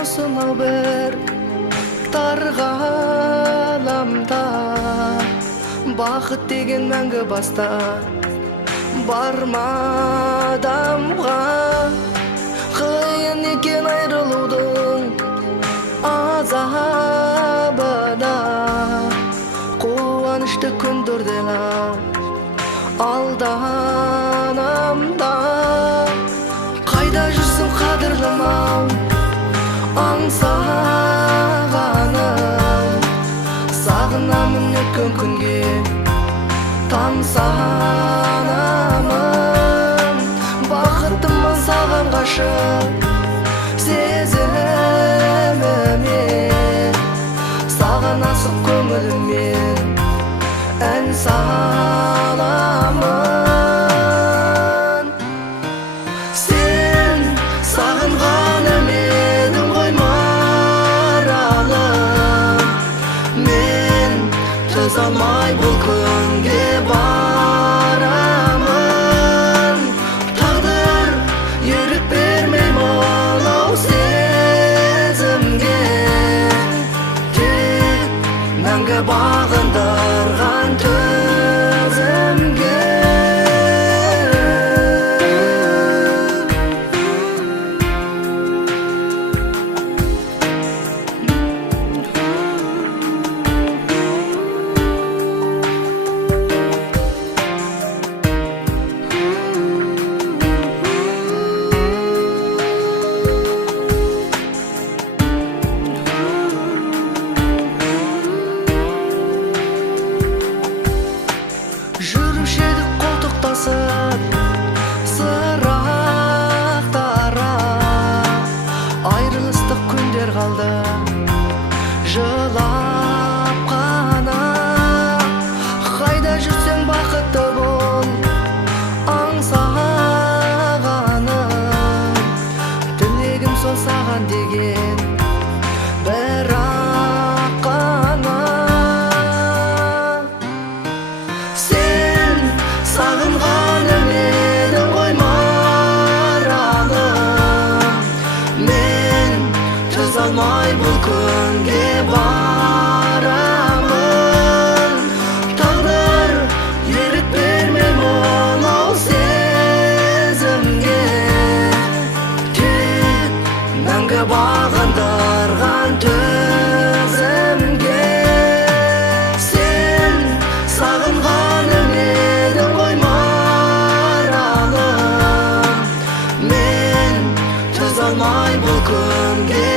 осынау бір тар ғаламда бақыт деген мәңгі баста бар ма адамға? Қиын екен айрылудың азабы да, қуанышты күндерде алданамда. Қайда жүрсің қадірлім-ау, аңсағаным, сағынамын өткен күнге тамсанамын. Бақытымын саған ғашық сезіміме, саған асық көңіліммен ән саламын. Сен сағынғаным едің ғой маралым, мен төзе алмай бұл күнге барамын. Тағдыр ерік бермей мынау сезімге, тек мәңгі бағындырған төзімге. Жүруші едік қолтықтасып сырақтара, айрылыстық күндер қалды жылап қана. Қайда жүрсең бақытты бол, аңсағаным, тілегім сол саған деген бірақ қана. Сағынғаным едің ғой маралым, мен төзе алмай бұл күнге барамын. Тағдыр ерік бермей мынау сезімге, тек мәңгі бағындырған төзімге. Сен сағынғаным едің ғой маралым, мен төзе алмай бұл күнге